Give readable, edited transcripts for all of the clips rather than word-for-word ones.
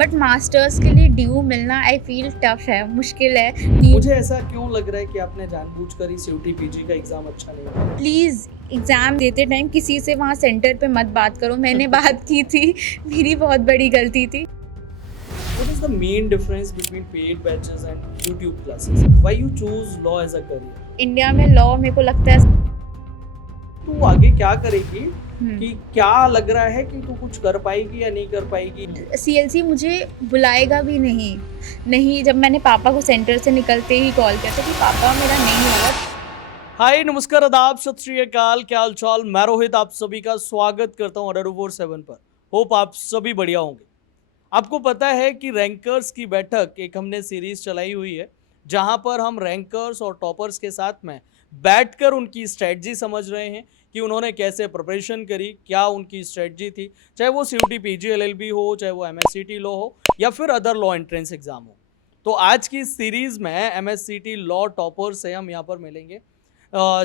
But masters के लिए due मिलना आई फील टफ है, मुश्किल है। मुझे ऐसा क्यों लग रहा है कि आपने जानबूझकर ही सीयूटी पीजी का एग्जाम अच्छा नहीं किया? प्लीज़ एग्ज़ाम देते टाइम किसी से वहाँ सेंटर पे मत बात करो। मैंने बात की थी, मेरी बहुत बड़ी गलती थी। What is the main difference between paid batches and YouTube classes? Why you choose law as a career? India में लॉ मेरे को लगता है तू आगे क्या करेगी कि क्या लग रहा है कि तू कुछ कर पाएगी या नहीं कर पाएगी? CLC मुझे बुलाएगा भी नहीं। जब मैंने पापा को सेंटर से निकलते ही कॉल किया था कि पापा मेरा नहीं होगा। हाय, नमस्कार, आदाब, सत श्री अकाल, क्या हाल चाल। मैं रोहित आप सभी का स्वागत करता हूँ Adaro47 पर। होप आप सभी बढ़िया होंगे। आपको पता है कि रैंकर्स की बैठक एक हमने सीरीज चलाई हुई है जहां पर हम रैंकर्स और टॉपर्स के साथ में बैठकर उनकी स्ट्रेटजी समझ रहे हैं कि उन्होंने कैसे प्रिपरेशन करी, क्या उनकी स्ट्रेटजी थी, चाहे वो सीयूटी पीजी एलएलबी हो, चाहे वो MSCT लॉ हो या फिर अदर लॉ एंट्रेंस एग्जाम हो। तो आज की सीरीज में MSCT लॉ टॉपर से हम यहाँ पर मिलेंगे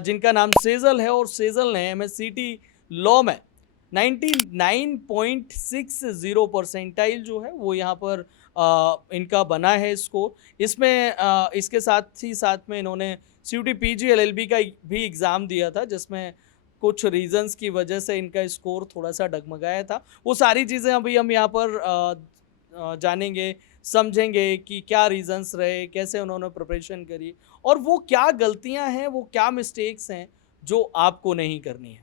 जिनका नाम सेजल है और सेजल ने MSCT लॉ में 99.60 परसेंटाइल जो है वो यहाँ पर इनका बना है स्कोर। इसमें इसके साथ ही साथ में इन्होंने सीयूटी पीजी एलएलबी का भी एग्ज़ाम दिया था जिसमें कुछ रीजंस की वजह से इनका स्कोर थोड़ा सा डगमगाया था। वो सारी चीज़ें अभी हम यहाँ पर जानेंगे, समझेंगे कि क्या रीजंस रहे, कैसे उन्होंने प्रिपरेशन करी और वो क्या गलतियाँ हैं, वो क्या मिस्टेक्स हैं जो आपको नहीं करनी है।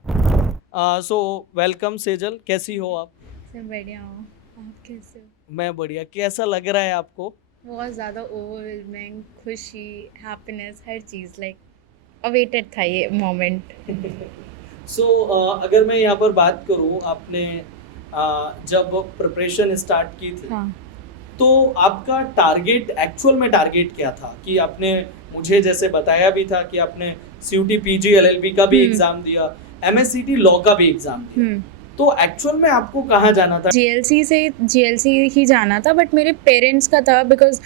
सो वेलकम सेजल, कैसी हो आप? सर बढ़िया हो, आप कैसे हो? मैं बढ़िया। कैसा लग रहा है आपको? बहुत ज़्यादा ओवरवेलमिंग, खुशी, हैप्पीनेस, हर चीज़ लाइक अवेटेड था ये मोमेंट। सो अगर मैं यहाँ पर बात करूँ, आपने जब प्रिपरेशन स्टार्ट की थी हाँ। तो आपका टारगेट, एक्चुअल में टारगेट क्या था? कि आपने मुझे जैसे बताया भी था कि आपने सीयूटी पीजी एलएलबी का भी एग्जाम दिया, MSCT लॉ का भी एग्जाम दिया, तो एक्चुअल में आपको कहाँ जाना था? GLC ही जाना था, बट मेरे पेरेंट्स का था बिकॉज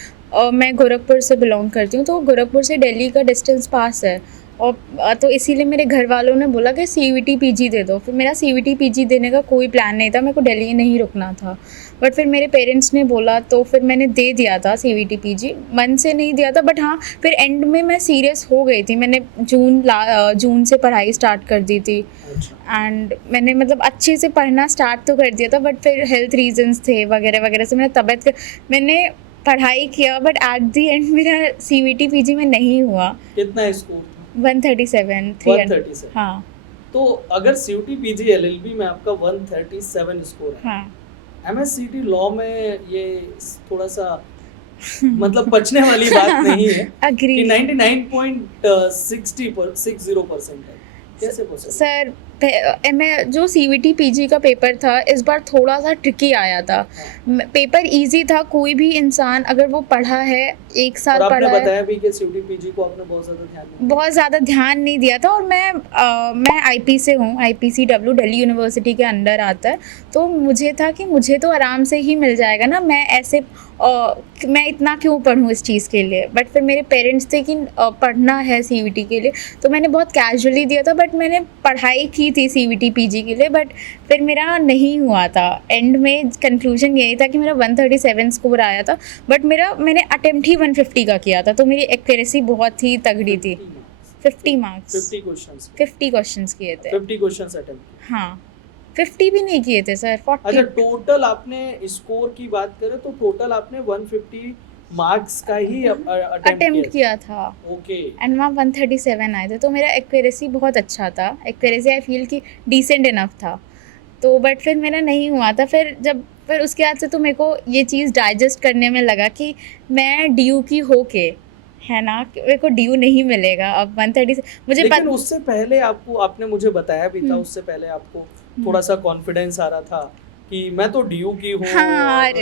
मैं गोरखपुर से बिलोंग करती हूँ, तो गोरखपुर से दिल्ली का डिस्टेंस पास है और तो इसीलिए मेरे घर वालों ने बोला कि CVT PG दे दो। फिर मेरा CVT PG देने का कोई प्लान नहीं था, मेरे को दिल्ली नहीं रुकना था, बट फिर मेरे पेरेंट्स ने बोला तो फिर मैंने दे दिया था CVT PG। मन से नहीं दिया था, बट हाँ फिर एंड में मैं सीरियस हो गई थी। मैंने जून से पढ़ाई स्टार्ट कर दी थी एंड मैंने मतलब अच्छे से पढ़ना स्टार्ट तो कर दिया था, बट फिर हेल्थ रीजंस थे वगैरह वगैरह से मैंने पढ़ाई किया, बट एट दी एंड मेरा CVT PG में नहीं हुआ। कितना स्कोर? 137, 137। हाँ। तो अगर सीयूटी पीजी एलएलबी में आपका 137 स्कोर है, हाँ। MSCT लॉ में ये थोड़ा सा मतलब बचने वाली बात नहीं है Agree. कि 99.60% है। कैसे पॉसिबल? सर मैं जो CVT PG का पेपर था इस बार थोड़ा सा ट्रिकी आया था। पेपर इजी था, कोई भी इंसान अगर वो पढ़ा है, एक साल और पढ़ा आपने है। बताया भी कि सीयूटी पीजी को आपने बहुत ज़्यादा ध्यान नहीं दिया था और मैं IP से हूँ, IPCW दिल्ली यूनिवर्सिटी के अंडर आता है, तो मुझे था कि मुझे तो आराम से ही मिल जाएगा ना, मैं इतना क्यों पढ़ूँ इस चीज़ के लिए। बट फिर मेरे पेरेंट्स थे कि पढ़ना है CVT के लिए, तो मैंने बहुत कैजुअली दिया था, बट मैंने पढ़ाई की थी CVT PG के लिए, बट फिर मेरा नहीं हुआ था। एंड में कंक्लूजन यही था कि मेरा 137 स्कोर आया था, बट मैंने अटेम्प्ट ही 150 का किया था, तो मेरी एक्यूरेसी बहुत ही तगड़ी थी। 50 मार्क्स, 50 क्वेश्चंस किए थे। 50 क्वेश्चंस अटेम्प्ट? हाँ, 50 भी नहीं किए थे सर, 40। अच्छा, टोटल आपने स्कोर की बात करें तो टोटल आपने 150 मार्क्स का ही अटेम्प्ट किया था। ओके। एंड वहाँ 137 आए थे, तो मेरा एक्यूरेसी बहुत अच्छा था। एक्यूरेसी आई फील कि डिसेंट इनफ था, तो बट फिर मेरा नहीं हुआ था। फिर उसके बाद से तो मेरे को ये चीज़ डाइजेस्ट करने में लगा कि मैं DU की होके है ना, मेरे को DU नहीं मिलेगा अब 130 मुझे। लेकिन उससे पहले आपने मुझे बताया भी था, उससे पहले आपको थोड़ा सा कॉन्फिडेंस आ रहा था कि मैं तो DU की हूँ, हाँ,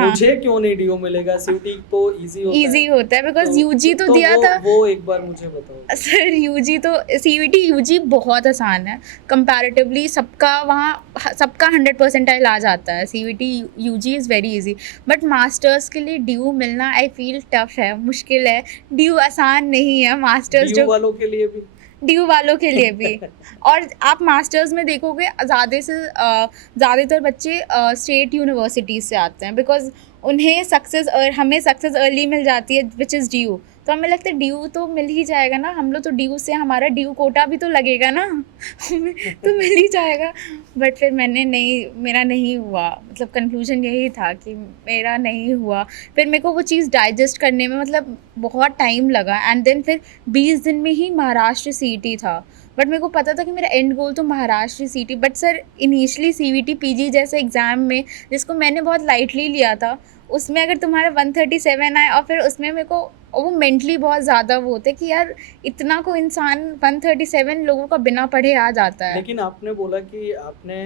मुझे क्यों नहीं DU मिलेगा, सीयूटी तो इजी होता है बिकॉज UG तो दिया था। वो एक बार मुझे बताओ सर। UG तो CVT UG बहुत आसान है कंपैरेटिवली, सबका 100% आ जाता है। CVT UG is very easy, but masters के लिए DU मिलना आई फील टफ है, मुश्किल है। DU आसान नहीं है, मास्टर्स DU वालों के लिए भी, DU वालों के लिए भी। और आप मास्टर्स में देखोगे ज़्यादातर बच्चे स्टेट यूनिवर्सिटीज़ से आते हैं, बिकॉज उन्हें सक्सेस और हमें सक्सेस अर्ली मिल जाती है विच इज़ ड्यू, तो हमें लगता है ड्यू तो मिल ही जाएगा ना, हम लोग तो ड्यू से हमारा ड्यू कोटा भी तो लगेगा ना हमें तो मिल ही जाएगा। बट फिर मेरा नहीं हुआ, मतलब कंक्लूजन यही था कि मेरा नहीं हुआ। फिर मेरे को वो चीज़ डाइजेस्ट करने में मतलब बहुत टाइम लगा, एंड देन फिर 20 दिन में ही महाराष्ट्र सीईटी था। बट मेरे को पता था कि मेरा एंड गोल तो Maharashtra CET, but sir initially CVT PG जैसे एग्ज़ाम में जिसको मैंने बहुत लाइटली लिया था, उसमें अगर तुम्हारा 137 आए और फिर उसमें मेरे को वो मेंटली बहुत ज़्यादा वो होते कि यार इतना को इंसान 137 लोगों का बिना पढ़े आ जाता है। लेकिन आपने बोला कि आपने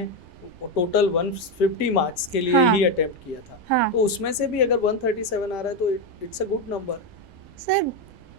टोटल 150 मार्क्स के लिए हाँ। ही अटेम्प्ट किया था, हाँ तो उसमें से भी अगर 137 आ रहा है तो it's a good number. Sir,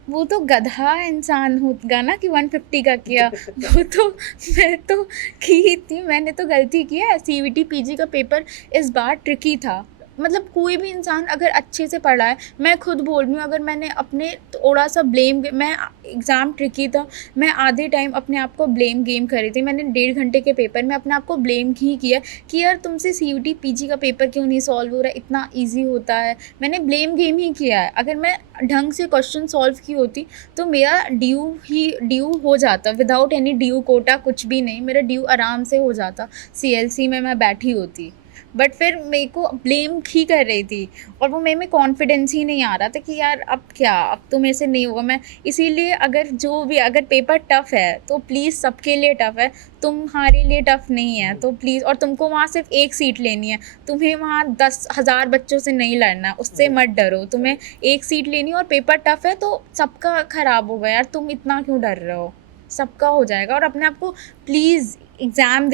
वो तो गधा इंसान होगा ना कि 150 का किया वो तो मैं तो की थी, मैंने तो गलती की है। सीवीटी पीजी का पेपर इस बार ट्रिकी था, मतलब कोई भी इंसान अगर अच्छे से पढ़ा है, मैं खुद बोल रही हूँ, अगर मैंने अपने थोड़ा सा ब्लेम, मैं एग्ज़ाम ट्रिकी था, मैं आधे टाइम अपने आप को ब्लेम गेम कर रही थी। मैंने 1.5 घंटे के पेपर में अपने आप को ब्लेम ही किया कि यार तुमसे सीयूटी पीजी का पेपर क्यों नहीं सॉल्व हो रहा है, इतना ईजी होता है। मैंने ब्लेम गेम ही किया है। अगर मैं ढंग से क्वेश्चन सॉल्व की होती तो मेरा ड्यू हो जाता, विदाउट एनी ड्यू कोटा, कुछ भी नहीं, मेरा ड्यू आराम से हो जाता, सीएलसी में मैं बैठी होती। बट फिर मेरे को ब्लेम ही कर रही थी और वो मेरे में कॉन्फिडेंस ही नहीं आ रहा था कि यार अब क्या, अब तो मेरे से नहीं होगा। मैं इसीलिए अगर पेपर टफ़ है तो प्लीज़ सबके लिए टफ़ है, तुम्हारे लिए टफ़ नहीं है तो प्लीज़। और तुमको वहाँ सिर्फ एक सीट लेनी है, तुम्हें वहाँ 10,000 बच्चों से नहीं लड़ना है, उससे मत डरो, तुम्हें एक सीट लेनी है। और पेपर टफ़ है तो सबका ख़राब होगा यार, तुम इतना क्यों डर रहे हो, सबका हो जाएगा। और अपने आप को प्लीज़ एग्ज़ाम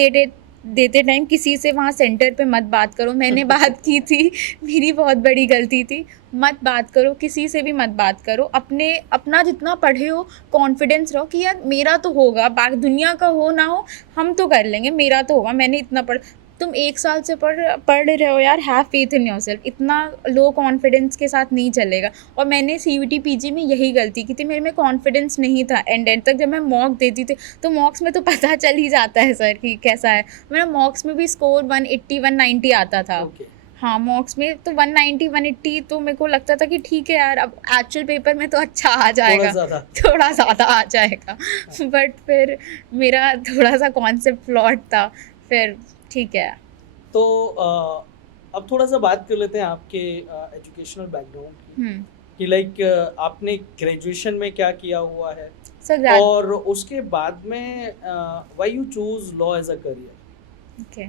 देते टाइम किसी से वहाँ सेंटर पे मत बात करो। मैंने बात की थी, मेरी बहुत बड़ी गलती थी। मत बात करो, किसी से भी मत बात करो। अपना जितना पढ़े हो कॉन्फिडेंस रहो कि यार मेरा तो होगा, बाकी दुनिया का हो ना हो हम तो कर लेंगे, मेरा तो होगा, मैंने इतना तुम 1 साल से पढ़ रहे हो यार, हैव फेथ इन योरसेल्फ। इतना लो कॉन्फिडेंस के साथ नहीं चलेगा। और मैंने सीयूटी पीजी में यही गलती की थी, मेरे में कॉन्फिडेंस नहीं था। एंड तक जब मैं मॉक देती थी तो मॉक्स में तो पता चल ही जाता है सर कि कैसा है। मेरा मॉक्स में भी स्कोर 180 190 आता था। ओके। हाँ, मॉक्स में तो 190 180 तो मेरे को लगता था कि ठीक है यार, अब एक्चुअल पेपर में तो अच्छा आ जाएगा, थोड़ा ज़्यादा आ जाएगा। बट फिर मेरा थोड़ा सा कॉन्सेप्ट फ्लॉट था, फिर ठीक है। तो अब थोड़ा सा बात कर लेते हैं आपके एजुकेशनल बैकग्राउंड की, कि लाइक आपने ग्रेजुएशन में क्या किया हुआ है सर और उसके बाद में why you choose law as a career. Okay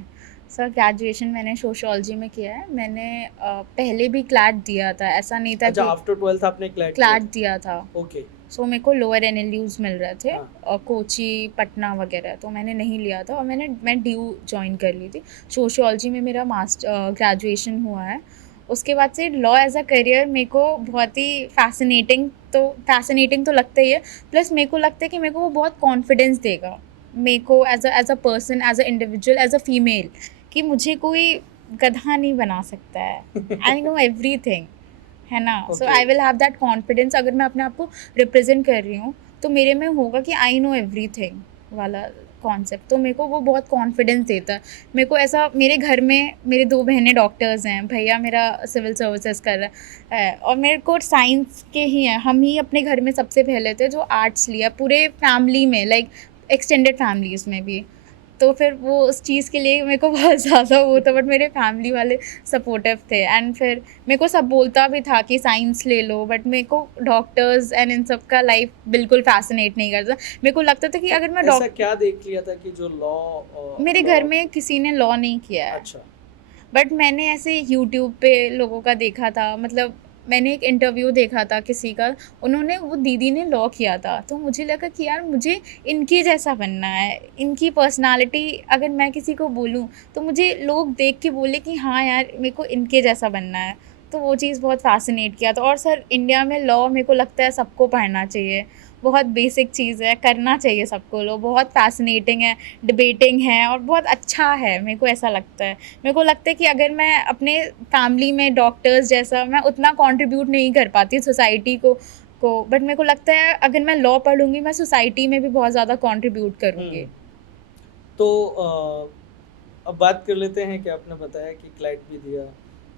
sir, graduation मैंने सोशियोलॉजी में किया है। मैंने पहले भी क्लैट दिया था, ऐसा नहीं था अच्छा, कि आफ्टर 12th आपने क्लैट दिया था। ओके। सो मेरे को लोअर एनएलयूज मिल रहे थे, हाँ। और कोची पटना वगैरह, तो मैंने नहीं लिया था और मैं ड्यू ज्वाइन कर ली थी। सोशियोलॉजी में मेरा ग्रेजुएशन हुआ है। उसके बाद से लॉ एज अ करियर मेरे को बहुत ही फैसिनेटिंग तो लगता ही है, प्लस मेरे को लगता है कि मेरे को वो बहुत कॉन्फिडेंस देगा मेरे को as a person, as a individual, as a female, कि मुझे कोई गधा नहीं बना सकता है। आई नो एवरीथिंग, है ना। सो Okay. I will have that confidence. अगर मैं अपने आप को रिप्रेजेंट कर रही हूँ तो मेरे में होगा कि आई नो एवरीथिंग वाला कॉन्सेप्ट, तो मेरे को वो बहुत कॉन्फिडेंस देता है। मेरे को ऐसा, मेरे घर में मेरे 2 बहनें डॉक्टर्स हैं, भैया मेरा सिविल सर्विसेज कर रहा है, और मेरे को साइंस के ही हैं। हम ही अपने घर में सबसे पहले थे जो आर्ट्स लिया, पूरे फैमिली में, लाइक एक्सटेंडेड फैमिलीज़ में भी। तो फिर वो उस चीज़ के लिए मेरे को बहुत ज़्यादा वो था, बट मेरे फैमिली वाले सपोर्टिव थे। एंड फिर मेरे को सब बोलता भी था कि साइंस ले लो, बट मेरे को डॉक्टर्स एंड इन सब का लाइफ बिल्कुल फैसिनेट नहीं करता। मेरे को लगता था कि अगर मैं ऐसा क्या देख लिया था कि जो लॉ मेरे घर में किसी ने लॉ नहीं किया है। अच्छा। बट मैंने ऐसे यूट्यूब पे लोगों का देखा था, मतलब मैंने एक इंटरव्यू देखा था किसी का, उन्होंने, वो दीदी ने लॉ किया था, तो मुझे लगा कि यार मुझे इनके जैसा बनना है, इनकी पर्सनालिटी अगर मैं किसी को बोलूँ तो मुझे लोग देख के बोले कि हाँ यार मेरे को इनके जैसा बनना है। तो वो चीज़ बहुत फैसिनेट किया था। और सर इंडिया में लॉ मेरे को लगता है सबको पढ़ना चाहिए, बहुत बेसिक चीज़ है, करना चाहिए सबको। लॉ बहुत फैसिनेटिंग है, डिबेटिंग है और बहुत अच्छा है, मेरे को ऐसा लगता है। मेरे को लगता है कि अगर मैं अपने फैमिली में डॉक्टर्स जैसा मैं उतना कंट्रीब्यूट नहीं कर पाती सोसाइटी को बट मेरे को लगता है अगर मैं लॉ पढ़ूंगी मैं सोसाइटी में भी बहुत ज़्यादा कंट्रीब्यूट करूँगी। तो अब बात कर लेते हैं कि आपने बताया कि क्लैट भी दिया,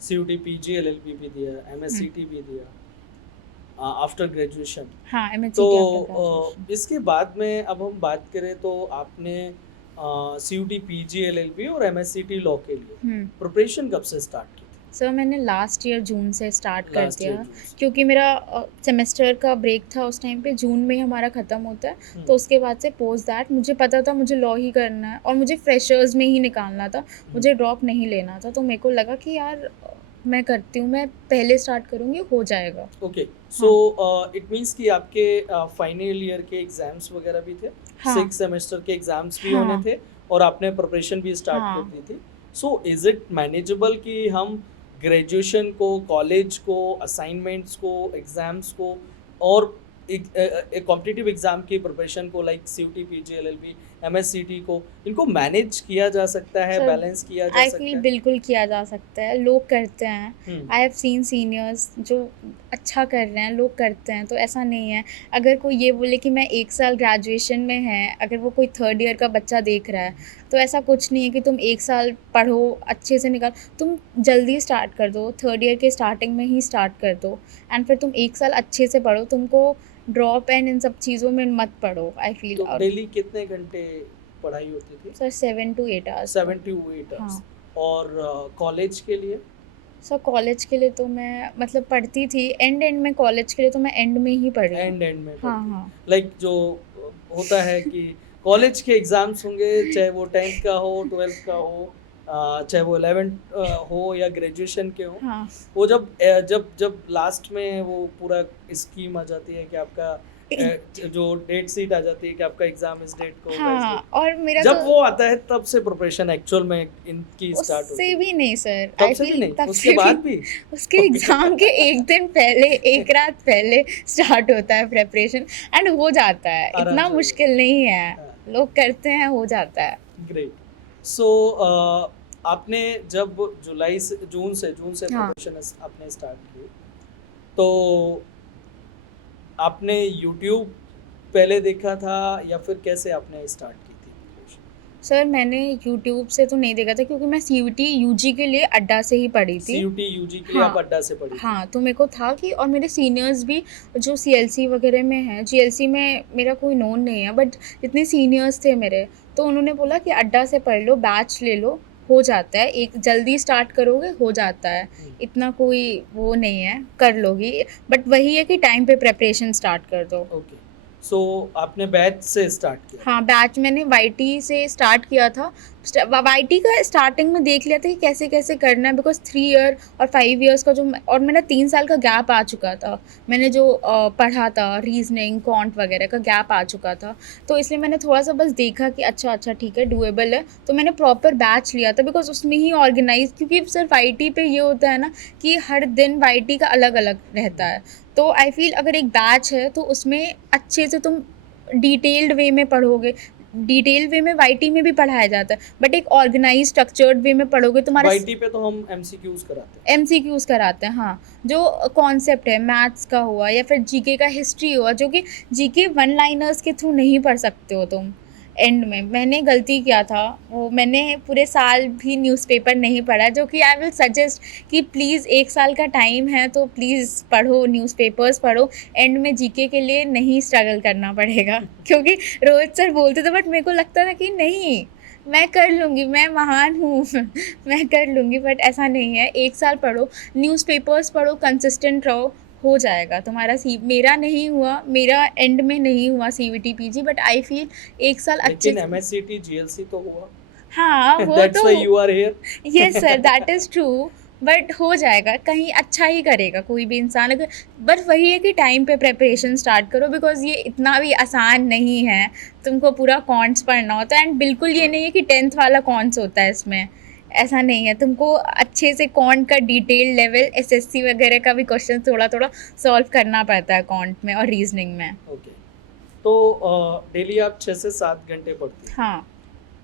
CUT PG LLB भी दिया, MSCT भी दिया आफ्टर ग्रेजुएशन। हाँ, MHCT तो आफ्टर ग्रेजुएशन। इसके बाद में अब हम बात करें तो आपने CUT PG LLB और MSCT लॉ के लिए हुँ। प्रिपरेशन कब से स्टार्ट की थी? सर मैंने लास्ट ईयर जून से स्टार्ट कर लास्ट ईयर दिया, जून से। क्योंकि मेरा सेमेस्टर का ब्रेक था उस टाइम पे, जून में ही हमारा ख़त्म होता है। हम्म, तो उसके बाद से पोस्ट दैट मुझे पता था मुझे लॉ ही करना है और मुझे फ्रेशर्स में ही निकालना था, मुझे ड्रॉप नहीं लेना था। तो मेरे को लगा कि यार मैं करती हूँ, मैं पहले स्टार्ट करूँगी, हो जाएगा। ओके, सो इट मीन्स कि आपके फाइनल ईयर के एग्जाम्स वगैरह भी थे, हाँ। 6 सेमेस्टर के एग्जाम्स भी हाँ। होने थे और आपने प्रिपरेशन भी स्टार्ट हाँ। कर दी थी। सो इज इट मैनेजेबल कि हम ग्रेजुएशन को, कॉलेज को, असाइनमेंट्स को, एग्जाम्स को और एक कॉम्पिटिटिव एग्जाम की प्रिपरेशन को like CUT PG LLB MSCT को, इनको मैनेज किया जा सकता है, सर, बैलेंस किया जा आई सकता फील है? बिल्कुल किया जा सकता है, लोग करते हैं। हम्म, आई हैव सीन सीनियर्स जो अच्छा कर रहे हैं, लोग करते हैं, तो ऐसा नहीं है। अगर कोई ये बोले कि मैं 1 साल ग्रेजुएशन में है, अगर वो कोई 3rd ईयर का बच्चा देख रहा है, तो ऐसा कुछ नहीं है कि तुम 1 साल पढ़ो, अच्छे से तुम जल्दी स्टार्ट कर दो, 3rd ईयर के स्टार्टिंग में ही स्टार्ट कर दो एंड फिर तुम 1 साल अच्छे से पढ़ो, तुमको ड्रॉप एंड इन सब चीज़ों में मत पढ़ो, आई फील। तो और डेली कितने घंटे पढ़ाई होती थी? Sir 7 to 8 hours. 7 to 8 hours. हाँ। और कॉलेज के लिए? सर कॉलेज के लिए तो मैं मतलब पढ़ती थी, एंड में कॉलेज के लिए तो मैं एंड में ही पढ़ी हूँ। एंड में हाँ, पढ़ती? हाँ। लाइक जो होता है कि कॉलेज के एग्जाम्स होंगे, चाहे वो 10th का हो, 12th का हो, चाहे वो 11th हो या ग्रेजुएशन के हो, हाँ। वो जब लास्ट में वो पूरा स्कीम आ जाती है कि आपका जो डेट सीट आ जाती है कि आपका एग्जाम इस डेट को होगा, इस हाँ, डेट, और मेरा जब तो वो आता है तब से प्रिपरेशन एक्चुअल में इनकी स्टार्ट होती उससे है? भी नहीं सर, तब आई से भी फील नहीं, तब उसके से बाद भी भी? उसके Okay. एग्जाम के एक दिन पहले, एक रात पहले स्टार्ट होता है प्रिपरेशन एंड हो जाता है, आराम इतना से हो मुश्किल नहीं है, हाँ। लोग करते हैं, हो जाता है। ग्रेट। सो आपने जब जून से हाँ। प्रिपरेशन आपने स्टार्ट की, तो आपने यूट्यूब पहले देखा था या फिर कैसे आपने स्टार्ट की थी प्रिपरेशन? सर मैंने यूट्यूब से तो नहीं देखा था, क्योंकि मैं CUT UG के लिए अड्डा से ही पढ़ी थी। CUT UG के लिए हाँ। आप अड्डा से पढ़ी थी? हाँ, तो मेरे को था कि, और मेरे सीनियर्स भी जो CLC वगैरह में हैं, GLC में मेरा कोई नोन नहीं है, बट जितने सीनियर्स थे मेरे, तो उन्होंने बोला कि अड्डा से पढ़ लो, बैच ले लो, हो जाता है, एक जल्दी स्टार्ट करोगे हो जाता है, इतना कोई वो नहीं है, कर लोगी, बट वही है कि टाइम पे प्रिपरेशन स्टार्ट कर दो। ओके, सो आपने बैच से स्टार्ट किया? हाँ, बैच मैंने YT से स्टार्ट किया था। YT का स्टार्टिंग में देख लिया था कि कैसे कैसे करना है, बिकॉज 3 ईयर और 5 ईयर्स का जो, और मेरा 3 साल का गैप आ चुका था, मैंने जो पढ़ा था रीजनिंग क्वांट वगैरह का गैप आ चुका था, तो इसलिए मैंने थोड़ा सा बस देखा कि अच्छा अच्छा ठीक है, डूएबल है, तो मैंने प्रॉपर बैच लिया था, बिकॉज उसमें ही ऑर्गेनाइज, क्योंकि सिर्फ YT पे ये होता है ना कि हर दिन YT का अलग अलग रहता है, तो आई फील अगर एक बैच है तो उसमें अच्छे से तुम डिटेल्ड वे में पढ़ोगे, डिटेल वे में YT में भी पढ़ाया जाता है, बट एक ऑर्गेनाइज स्ट्रक्चर्ड वे में पढ़ोगे, तुम्हारा YT पे तो हम MCQs कराते हैं। MCQs कराते हैं। हाँ, जो कॉन्सेप्ट है मैथ्स का हुआ या फिर GK का हिस्ट्री हुआ, जो कि GK वन लाइनर्स के थ्रू नहीं पढ़ सकते हो तुम। एंड में मैंने गलती किया था, वो मैंने पूरे साल भी न्यूज़पेपर नहीं पढ़ा, जो कि आई विल सजेस्ट कि प्लीज़ 1 साल का टाइम है तो प्लीज़ पढ़ो, न्यूज़पेपर्स पढ़ो, एंड में GK के लिए नहीं स्ट्रगल करना पड़ेगा क्योंकि रोहित सर बोलते थे, बट मेरे को लगता था कि नहीं, मैं कर लूँगी, मैं महान हूँ मैं कर लूँगी, बट ऐसा नहीं है, 1 साल पढ़ो, न्यूज़पेपर्स पढ़ो, कंसिस्टेंट रहो, हो जाएगा तुम्हारा। मेरा नहीं हुआ, मेरा एंड में नहीं हुआ CUT PG, but I feel 1 साल अच्छे लेकिन MSCT GLC तो हुआ। हाँ, वो That's तो why you are here. Yes sir, that is true, but हो जाएगा, कहीं अच्छा ही करेगा कोई भी इंसान अगर, बट वही है कि टाइम पे प्रिपरेशन स्टार्ट करो, बिकॉज ये इतना भी आसान नहीं है, तुमको पूरा कॉन्ट्स पढ़ना होता है, एंड बिल्कुल ये नहीं है कि 10th वाला कॉन्ट्स होता है इसमें, ऐसा नहीं है, तुमको अच्छे से कॉन्ट का डिटेल लेवल, SSC वगैरह का भी क्वेश्चन थोड़ा थोड़ा सॉल्व करना पड़ता है कॉन्ट में और रीजनिंग में। ओके, तो डेली आप 6 से 7 घंटे पढ़ती हैं। हाँ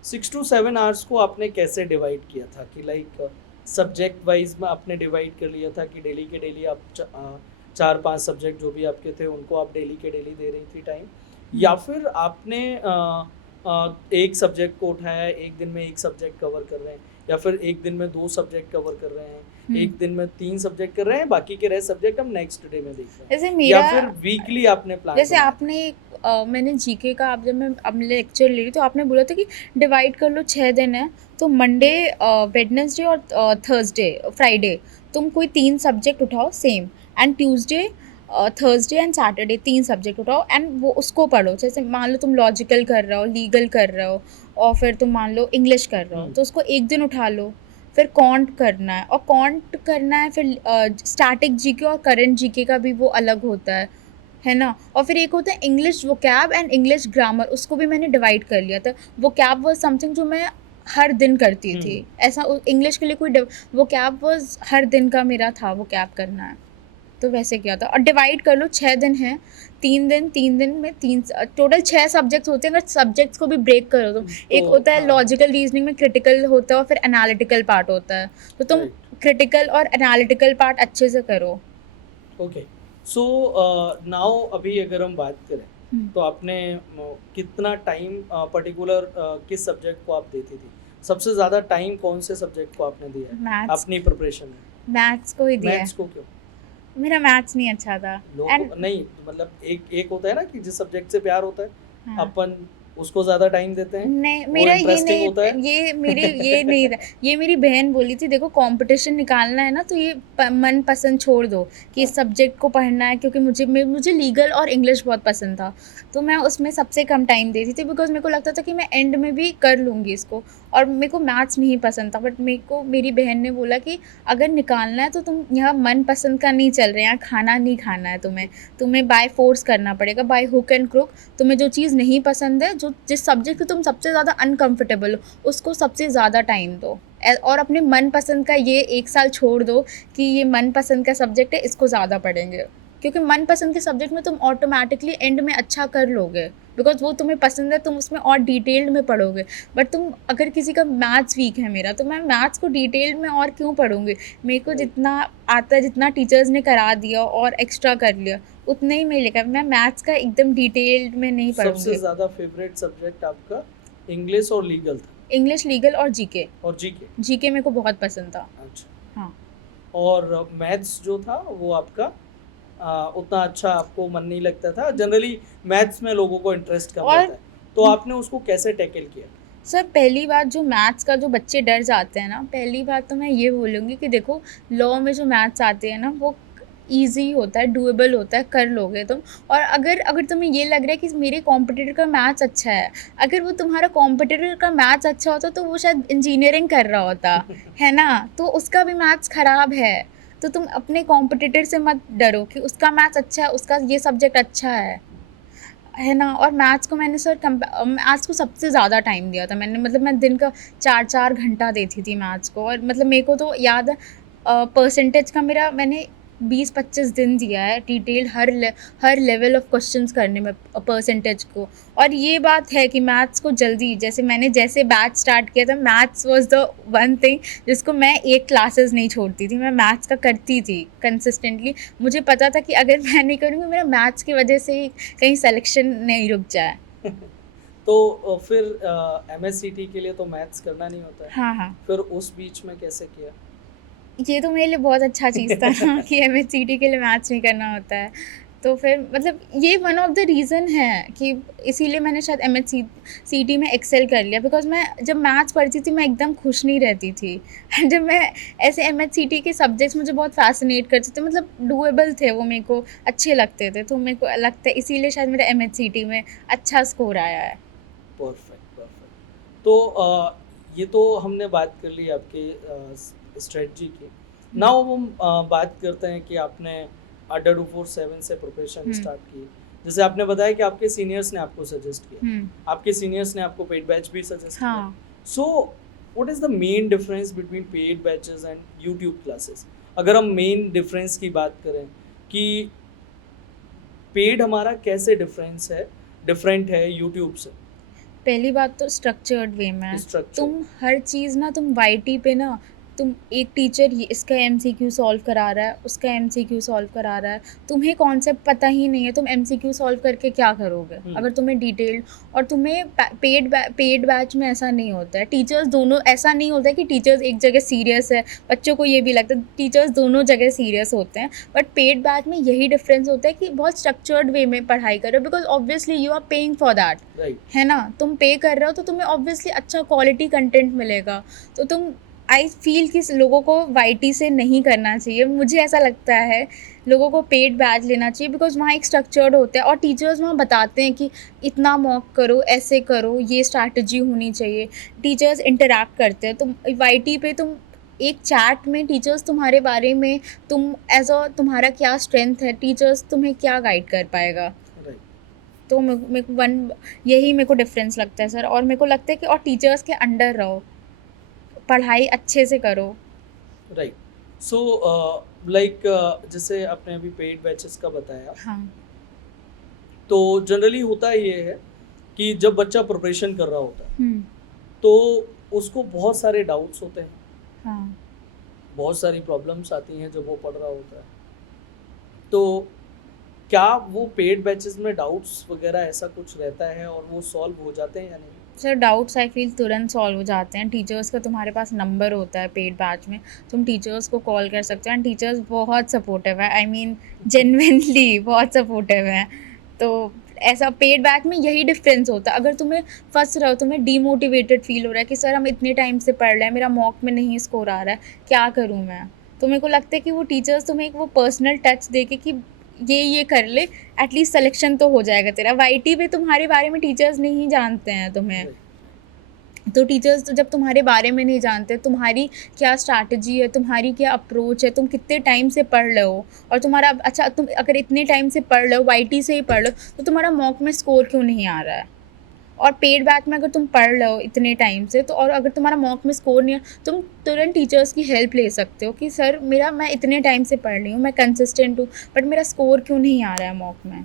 6 to 7 आवर्स को आपने कैसे डिवाइड किया था कि लाइक सब्जेक्ट वाइज में आपने डिवाइड कर लिया था कि डेली के डेली आप 4-5 सब्जेक्ट जो भी आपके थे उनको आप डेली के डेली दे रही थी टाइम, या फिर आपने एक सब्जेक्ट को उठाया, एक दिन में एक सब्जेक्ट कवर कर रहे हैं, या फिर एक दिन में 2 सब्जेक्ट कवर कर रहे हैं, एक हम्म। दिन में 3 सब्जेक्ट कर रहे हैं, बाकी के रेस्ट सब्जेक्ट हम नेक्स्ट डे में देख रहे हैं, जैसे या मेरा फिर वीकली आपने प्लान जैसे बनाया? आपने मैंने जीके का आप जब मैं अब लेक्चर ले रही तो आपने बोला था कि डिवाइड कर लो 6 दिन है तो मंडे वेडनेसडे और थर्सडे फ्राइडे तुम कोई 3 सब्जेक्ट उठाओ same and Tuesday Thursday and Saturday 3 subject उठाओ एंड वो उसको पढ़ो जैसे मान लो तुम लॉजिकल कर रहे हो लीगल कर रहे हो और फिर तुम मान लो इंग्लिश कर रहे हो तो उसको एक दिन उठा लो फिर कॉन्ट करना है और कॉन्ट करना है फिर स्टैटिक जीके और करंट जीके का भी वो अलग होता है ना और फिर एक होता है English vocab and English grammar उसको भी मैंने डिवाइड कर लिया था वोकैब वाज समथिंग जो मैं हर दिन करती थी ऐसा इंग्लिश के लिए कोई वोकैब वाज हर दिन का मेरा था वोकैब करना है तो वैसे किया था और डिवाइड कर लो 6 दिन है 3 दिन में 3 टोटल 6 सब्जेक्ट्स होते हैं अगर सब्जेक्ट्स को भी ब्रेक करो तो एक होता है हाँ, लॉजिकल रीजनिंग में क्रिटिकल होता है और फिर एनालिटिकल पार्ट होता है तो तुम राइट, क्रिटिकल और एनालिटिकल पार्ट अच्छे से करो ओके। सो नाउ अभी अगर हम बात करें, तो आपने कितना टाइम पर्टिकुलर किस सब्जेक्ट को आप देती थी? सबसे ज़्यादा टाइम कौन से सब्जेक्ट को आपने दिया है मैथ्स अपनी प्रिपरेशन में? मैथ्स को ही दिया है मैथ्स को क्यों? मेरा मैथ्स नहीं अच्छा था एंड लोग नहीं, मतलब एक एक होता है ना कि जिस सब्जेक्ट से प्यार होता है, हाँ अपन उसको ज़्यादा टाइम देते हैं, नहीं वो मेरा ये इंटरेस्टिंग नहीं होता है। ये मेरी ये नहीं था ये मेरी बहन बोली थी देखो कंपटीशन निकालना है ना तो ये मन पसंद छोड़ दो कि इस हाँ, सब्जेक्ट को पढ़ना है क्योंकि मुझे लीगल और इंग्लिश बहुत पसंद था तो मैं उसमें सबसे कम टाइम देती थी बिकॉज मेरे को लगता था कि मैं एंड में भी कर लूँगी इसको और मेरे को मैथ्स नहीं पसंद था बट मेरी बहन ने बोला कि अगर निकालना है तो तुम यहाँ मन पसंद का नहीं चल रहे यहाँ खाना नहीं खाना है तुम्हें बाय फोर्स करना पड़ेगा बाय हुक एंड क्रुक तुम्हें जो चीज़ नहीं पसंद है जो जिस सब्जेक्ट से तुम सबसे ज़्यादा अनकंफर्टेबल हो उसको सबसे ज़्यादा टाइम दो और अपने मन पसंद का ये 1 साल छोड़ दो कि ये मन पसंद का सब्जेक्ट है इसको ज़्यादा पढ़ेंगे क्योंकि मन पसंद के सब्जेक्ट में तुम ऑटोमेटिकली एंड में अच्छा कर लोगे बिकॉज वो तुम्हें पसंद है तुम उसमें और डिटेल्ड में पढ़ोगे बट तुम अगर किसी का मैथ्स वीक है मेरा तो मैं मैथ्स को डिटेल्ड में और क्यों पढ़ूंगी मेरे को जितना आता है जितना टीचर्स ने करा दिया और एक्स्ट्रा कर लिया उतना ही मैं लेकर मैं मैथ्स का एकदम डिटेल्ड में नहीं सबसे पढ़ूंगी ज़्यादा फेवरेट सब्जेक्ट आपका इंग्लिश और लीगल था, इंग्लिश लीगल और जीके और जीके? जीके मेरे को बहुत पसंद था अच्छा। हाँ और मैथ्स जो था वो आपका उतना अच्छा आपको मन नहीं लगता था? जनरली मैथ्स में लोगों को इंटरेस्ट कम और रहता है, तो आपने उसको कैसे टैकल किया? सर पहली बात जो मैथ्स का जो बच्चे डर जाते हैं ना पहली बात तो मैं ये बोलूँगी कि देखो लॉ में जो मैथ्स आते हैं ना वो ईजी होता है डूएबल होता है कर लोगे तुम और अगर अगर तुम्हें ये लग रहा है कि मेरे कॉम्पिटिटर का मैथ्स अच्छा है अगर वो तुम्हारा कॉम्पिटिटर का मैथ्स अच्छा होता तो वो शायद इंजीनियरिंग कर रहा होता है ना तो उसका भी मैथ्स ख़राब है तो तुम अपने कॉम्पिटिटर से मत डरो कि उसका मैथ्स अच्छा है उसका ये सब्जेक्ट अच्छा है ना और मैथ्स को मैंने सर मैथ्स को सबसे ज़्यादा टाइम दिया था मैंने मतलब मैं दिन का 4-4 घंटा देती थी मैथ्स को और मतलब मेरे को तो याद है परसेंटेज का मेरा मैंने 20-25 दिन दिया है detail her level of questions करने में परसेंटेज को और ये बात है कि मैथ्स को जल्दी जैसे बैच स्टार्ट किया था maths was the one thing जिसको मैं एक क्लासेस नहीं छोड़ती थी मैं मैथ्स का करती थी कंसिस्टेंटली मुझे पता था कि अगर मैं नहीं करूँगी मेरा मैथ्स की वजह से ही कहीं सिलेक्शन नहीं रुक जाए तो फिर एमएससीटी के लिए तो मैथ्स करना नहीं होता है, हाँ हाँ फिर उस बीच में कैसे किया? ये तो मेरे लिए बहुत अच्छा चीज़ था ना कि एमएससीटी के लिए मैथ्स नहीं करना होता है तो फिर मतलब ये वन ऑफ द रीज़न है कि इसीलिए मैंने शायद एमएससीटी में एक्सेल कर लिया बिकॉज मैं जब मैथ्स पढ़ती थी मैं एकदम खुश नहीं रहती थी जब मैं ऐसे एमएससीटी के सब्जेक्ट्स मुझे बहुत फैसिनेट करते थे मतलब डूएबल थे वो मेरे को अच्छे लगते थे तो मेरे को लगता है इसीलिए शायद मेरा एमएससीटी में अच्छा स्कोर आया है परफेक्ट, परफेक्ट। तो ये तो हमने बात कर ली आपके स्ट्रेटजी की। नाउ हम बात करते हैं कि आपने अड्डा 247 से प्रिपरेशन स्टार्ट की। जैसे आपने बताया कि आपके सीनियर्स ने आपको सजेस्ट किया, आपके सीनियर्स ने आपको पेड बैच भी सजेस्ट किया। हाँ so what is the main difference between paid batches and YouTube classes? अगर हम मेन डिफरेंस की बात करें कि पेड हमारा कैसे डिफरेंट है यूट्यूब से? पहली बात तो स्ट्रक्चर्ड वे में स्ट्रक्चर तुम हर चीज़ ना तुम वाईटी पे ना तुम एक टीचर ये इसका एमसीक्यू सॉल्व करा रहा है, उसका एमसीक्यू सॉल्व करा रहा है, तुम्हें कॉन्सेप्ट पता ही नहीं है, तुम एमसीक्यू सॉल्व करके क्या करोगे अगर तुम्हें डिटेल्ड। और तुम्हें पेड बैच में ऐसा नहीं होता है, टीचर्स दोनों, ऐसा नहीं होता है कि टीचर्स एक जगह सीरियस है, बच्चों को ये भी लगता है टीचर्स दोनों जगह सीरियस होते हैं, बट पेड बैच में यही डिफरेंस होता है कि बहुत स्ट्रक्चर्ड वे में पढ़ाई करो, because obviously you are paying for that, right, है ना, तुम पे कर रहे हो तो तुम्हें ऑब्वियसली अच्छा क्वालिटी कंटेंट मिलेगा। तो तुम, आई फील कि लोगों को वाईटी से नहीं करना चाहिए, मुझे ऐसा लगता है लोगों को पेड बैच लेना चाहिए, बिकॉज वहाँ एक स्ट्रक्चर्ड होता है और टीचर्स वहाँ बताते हैं कि इतना मॉक करो, ऐसे करो, ये स्ट्रैटेजी होनी चाहिए, टीचर्स इंटरैक्ट करते हैं। तुम वाईटी पे तुम एक चैट में टीचर्स तुम्हारे बारे में, तुम एज अ तुम्हारा क्या स्ट्रेंथ है, टीचर्स तुम्हें क्या गाइड कर पाएगा। राइट, तो मेरे को यही मेरे को डिफरेंस लगता है सर, और मेरे को लगता है कि और टीचर्स के अंडर रहो, पढ़ाई अच्छे से करो। राइट। सो लाइक जैसे आपने अभी पेड बैचेस का बताया, हाँ। तो जनरली होता ये है कि जब बच्चा प्रिपरेशन कर रहा होता है हम्म। तो उसको बहुत सारे डाउट्स होते हैं, हाँ। बहुत सारी प्रॉब्लम्स आती हैं जब वो पढ़ रहा होता है। तो क्या वो पेड बैचेस में डाउट्स वगैरह ऐसा कुछ रहता है और वो सॉल्व हो जाते हैं या नहीं? सर डाउट्स आई फील तुरंत सॉल्व हो जाते हैं, टीचर्स का तुम्हारे पास नंबर होता है पेड बैच में, तुम टीचर्स को कॉल कर सकते हो, एंड टीचर्स बहुत सपोर्टिव है, आई मीन जेन्युइनली बहुत सपोर्टिव है। तो ऐसा पेड बैच में यही डिफरेंस होता है, अगर तुम्हें फंस रहे हो, तुम्हें डीमोटिवेटेड फील हो रहा है कि सर हम इतने टाइम से पढ़ रहे हैं, मेरा मॉक में नहीं स्कोर आ रहा है, क्या करूँ मैं, तो मेरे को लगता है कि वो टीचर्स तुम्हें एक वो पर्सनल टच दे के कि ये कर ले, एटलीस्ट सिलेक्शन तो हो जाएगा तेरा। वाईटी पे तुम्हारे बारे में टीचर्स नहीं जानते हैं तुम्हें, तो टीचर्स तो जब तुम्हारे बारे में नहीं जानते, तुम्हारी क्या स्ट्रैटेजी है, तुम्हारी क्या अप्रोच है, तुम कितने टाइम से पढ़ रहे हो, और तुम्हारा अच्छा, तुम अगर इतने टाइम से पढ़ रहे हो, वाईटी से ही पढ़ रहे हो, तो तुम्हारा मॉक में स्कोर क्यों नहीं आ रहा है। और पेड बैच में अगर तुम पढ़ रहे हो इतने टाइम से, तो और अगर तुम्हारा मॉक में स्कोर नहीं है, तुम तुरंत टीचर्स की हेल्प ले सकते हो कि सर मैं इतने टाइम से पढ़ रही हूँ, मैं कंसिस्टेंट हूँ, बट मेरा स्कोर क्यों नहीं आ रहा है मॉक में।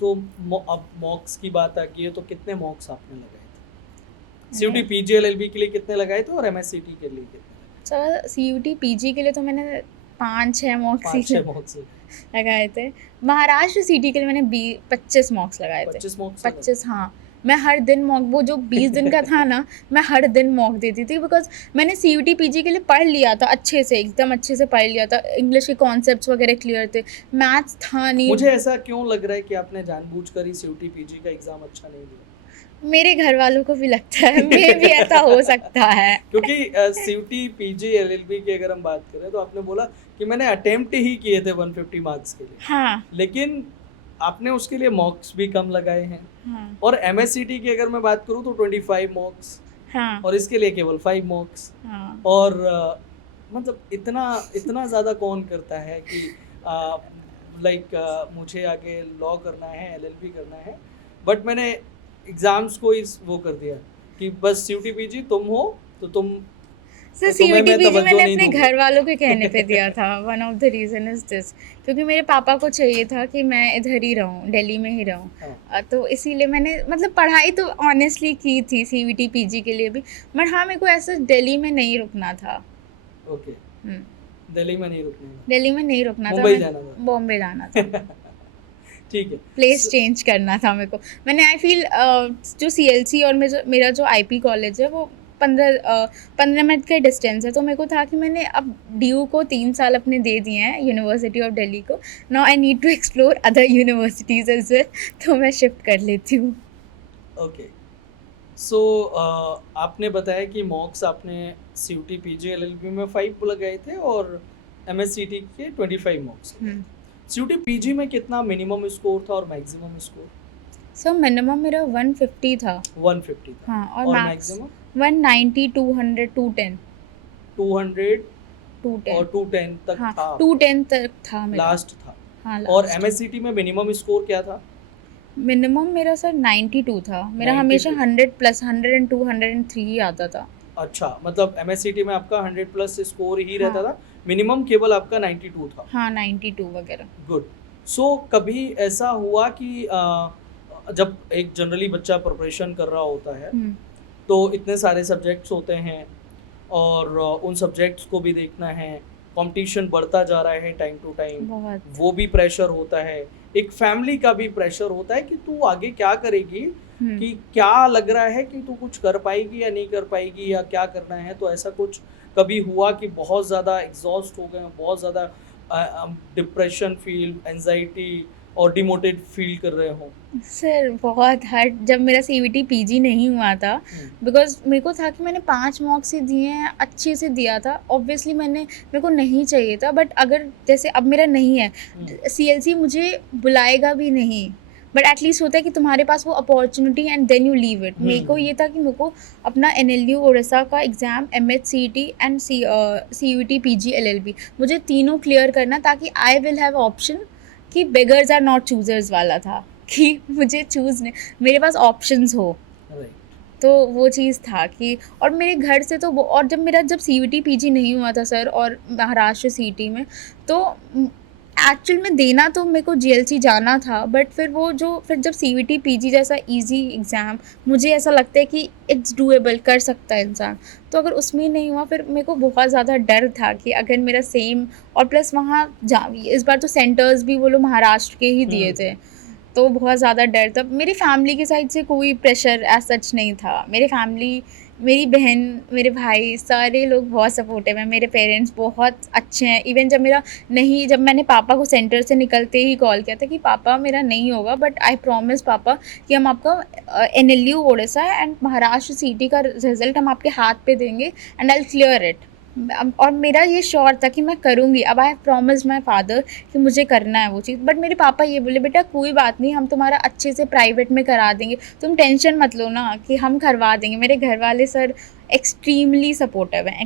तो अब मॉक्स की बात आ गई है, तो कितने मॉक्स आपने लगाए थे? सीयूटी पीजी एलएलबी के लिए कितने लगाए थे और एमएससीटी के लिए कितने? सर सीयूटी पीजी के लिए तो मैंने 5-6 मॉक्स 5-6 मॉक्स लगाए थे। महाराष्ट्र सिटी के लिए मैंने 25 मॉक्स लगाए थे। 25 मॉक्स 25, हाँ। मैं हर दिन मॉक, वो जो 20 दिन का था ना, मैं हर दिन मॉक देती थी, बिकॉज मैंने सीयूटी पीजी के लिए पढ़ लिया था अच्छे से, एकदम अच्छे से पढ़ लिया था, इंग्लिश के कॉन्सेप्ट्स वगैरह क्लियर थे, मैथ्स था नहीं। मुझे ऐसा क्यों लग रहा है कि आपने जानबूझकर ही सीयूटी पीजी का एग्जाम अच्छा नहीं दिया? मेरे घर वालों को भी लगता है, मे भी ऐसा हो सकता है। क्योंकि सीयूटी पीजी एलएलबी की अगर हम बात करें तो आपने बोला कि मैंने अटेम्प्ट ही किए थे 150 मार्क्स के लिए, हाँ। लेकिन आपने उसके लिए मॉक्स भी कम लगाए हैं। हाँ। और एमएससीटी की अगर मैं बात करूं तो 25 मॉक्स, हाँ। और इसके लिए केवल 5 मॉक्स। हाँ। और मतलब इतना ज़्यादा कौन करता है कि लाइक मुझे आगे लॉ करना है, एलएलबी करना है, बट मैंने एग्जाम्स को इस वो कर दिया कि बस सीयूटी पीजी तुम हो तो तुम, सर तो तुम्हें सीयूटी मैं पीजी तवज्जो मैंने नहीं अपने दूंगी। घर वालों के कहने पे दिया था, one of the reason is this, क्योंकि मेरे पापा को चाहिए था कि मैं इधर ही रहूँ, दिल्ली में ही रहूँ। हाँ, तो इसीलिए मैंने मतलब पढ़ाई तो ऑनेस्टली की थी सीयूटी पीजी के लिए भी, बट हाँ मेरे को ऐसा दिल्ली में नहीं रुकना था। ओके, दिल्ली में नहीं रुकना है, दिल्ली में नहीं रुकना था, मुंबई जाना था। बॉम्बे जाना था। ठीक है, प्लेस चेंज करना था मेरे को। मैंने आई फील जो सीएलसी और मेरा जो आईपी कॉलेज है वो 15 मिनट का डिस्टेंस है, तो मेरे को था कि मैंने अब डीयू को 3 साल अपने दे दिए हैं, यूनिवर्सिटी ऑफ दिल्ली को, now I need to explore other universities as well, तो मैं शिफ्ट कर लेती हूँ। ओके। सो आपने बताया कि मॉक्स आपने सीयूटी पीजी एलएलबी में 5 लगाए थे और एमएससीटी के 25 मॉक्स। सीयूटी पीजी में कितना मिनिमम स्कोर था और मैक्सिमम स्कोर? सर मिनिमम मेरा 150 था। 150 था। हाँ, और मैक्सिमम 190, 200, 210, 200 210, और 210 तक हाँ था, 210 तक था मेरा। लास्ट था। हाँ, और last। एमएससीटी में मिनिमम स्कोर क्या था? मिनिमम मेरा सर 92 था, मेरा 92 हमेशा 100 प्लस, 102, 103 ही आता था। अच्छा, मतलब एमएससीटी में आपका 100 प्लस स्कोर ही रहता हाँ। था, मिनिमम केवल आपका 92 था। हाँ 92 वगैरह। गुड। सो कभी ऐसा हुआ कि जब एक जनरली बच्चा प्रिपरेशन कर रहा होता है तो इतने सारे सब्जेक्ट्स होते हैं और उन सब्जेक्ट्स को भी देखना है, कंपटीशन बढ़ता जा रहा है टाइम टू टाइम, बहुत। वो भी प्रेशर होता है, एक फैमिली का भी प्रेशर होता है कि तू आगे क्या करेगी, कि क्या लग रहा है कि तू कुछ कर पाएगी या नहीं कर पाएगी या क्या करना है। तो ऐसा कुछ कभी हुआ कि बहुत ज़्यादा एग्जॉस्ट हो गए, बहुत ज़्यादा डिप्रेशन फील, एंजाइटी और डिमोटेड फील कर रहे हो? सर बहुत हर्ट जब मेरा सीवीटी पीजी नहीं हुआ था, बिकॉज मेरे को था कि मैंने 5 मॉक से दिए हैं, अच्छे से दिया था। ऑब्वियसली मेरे को नहीं चाहिए था, बट अगर जैसे अब मेरा नहीं है, सीएलसी मुझे बुलाएगा भी नहीं, बट एटलीस्ट होता है कि तुम्हारे पास वो opportunity and then you leave it. मेरे को ये था कि मेरे को अपना एनएलयू ओडिशा का exam, MHCET and CUET PG LLB, मुझे तीनों क्लियर करना, ताकि आई विल हैव ऑप्शन कि बेगर्स आर नॉट चूजर्स वाला था, कि मुझे चूज़ नहीं, मेरे पास ऑप्शंस हो। राइट। तो वो चीज़ था कि, और मेरे घर से तो और जब सीयूटी पीजी नहीं हुआ था सर, और महाराष्ट्र सीटी में, तो एक्चुअल में देना तो मेरे को जीएलसी जाना था, बट फिर जब सीयूटी पीजी जैसा इजी एग्ज़ाम, मुझे ऐसा लगता है कि इट्स डूएबल, कर सकता है इंसान, तो अगर उसमें नहीं हुआ, फिर मेरे को बहुत ज़्यादा डर था कि अगर मेरा सेम, और प्लस वहाँ इस बार तो सेंटर्स भी वो लोग महाराष्ट्र के ही दिए थे, तो बहुत ज़्यादा डर था। मेरी फैमिली की साइड से कोई प्रेशर एज सच नहीं था। मेरी बहन, मेरे भाई, सारे लोग बहुत सपोर्टिव हैं। मेरे पेरेंट्स बहुत अच्छे हैं। इवन जब मैंने पापा को सेंटर से निकलते ही कॉल किया था कि पापा मेरा नहीं होगा, बट आई प्रॉमिस पापा कि हम आपका एनएलयू ओडिशा एंड महाराष्ट्र सीटी का रिजल्ट हम आपके हाथ पे देंगे and I will clear it. और मेरा ये श्योर था कि मैं करूँगी। अब I have promised my father कि मुझे करना है वो चीज़, बट मेरे पापा ये बोले, बेटा कोई बात नहीं, हम तुम्हारा अच्छे से प्राइवेट में करा देंगे, तुम टेंशन मत लो ना, कि हम करवा देंगे। मेरे घर वाले सर एक्सट्रीमली सपोर्टिव हैं,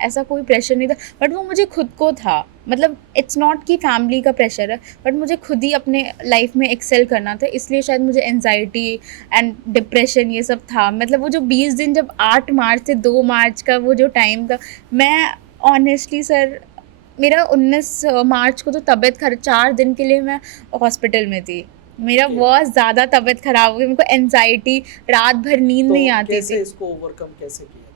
ऐसा कोई प्रेशर नहीं था, बट वो मुझे खुद को था। मतलब इट्स नॉट कि फैमिली का प्रेशर है, बट मुझे खुद ही अपने लाइफ में एक्सेल करना था, इसलिए शायद मुझे एनजाइटी एंड डिप्रेशन ये सब था। मतलब वो जो 20 दिन, जब 8 मार्च से 2 मार्च का वो जो टाइम था, मैं ऑनेस्टली सर, मेरा 19 मार्च को तो तबीयत खराब, 4 दिन के लिए मैं हॉस्पिटल में थी। मेरा Okay. बहुत ज़्यादा तबीयत खराब हो गई, मेरे को एनजाइटी, रात भर नींद नहीं आती कैसे थी। इसको ओवरकम कैसे किया था?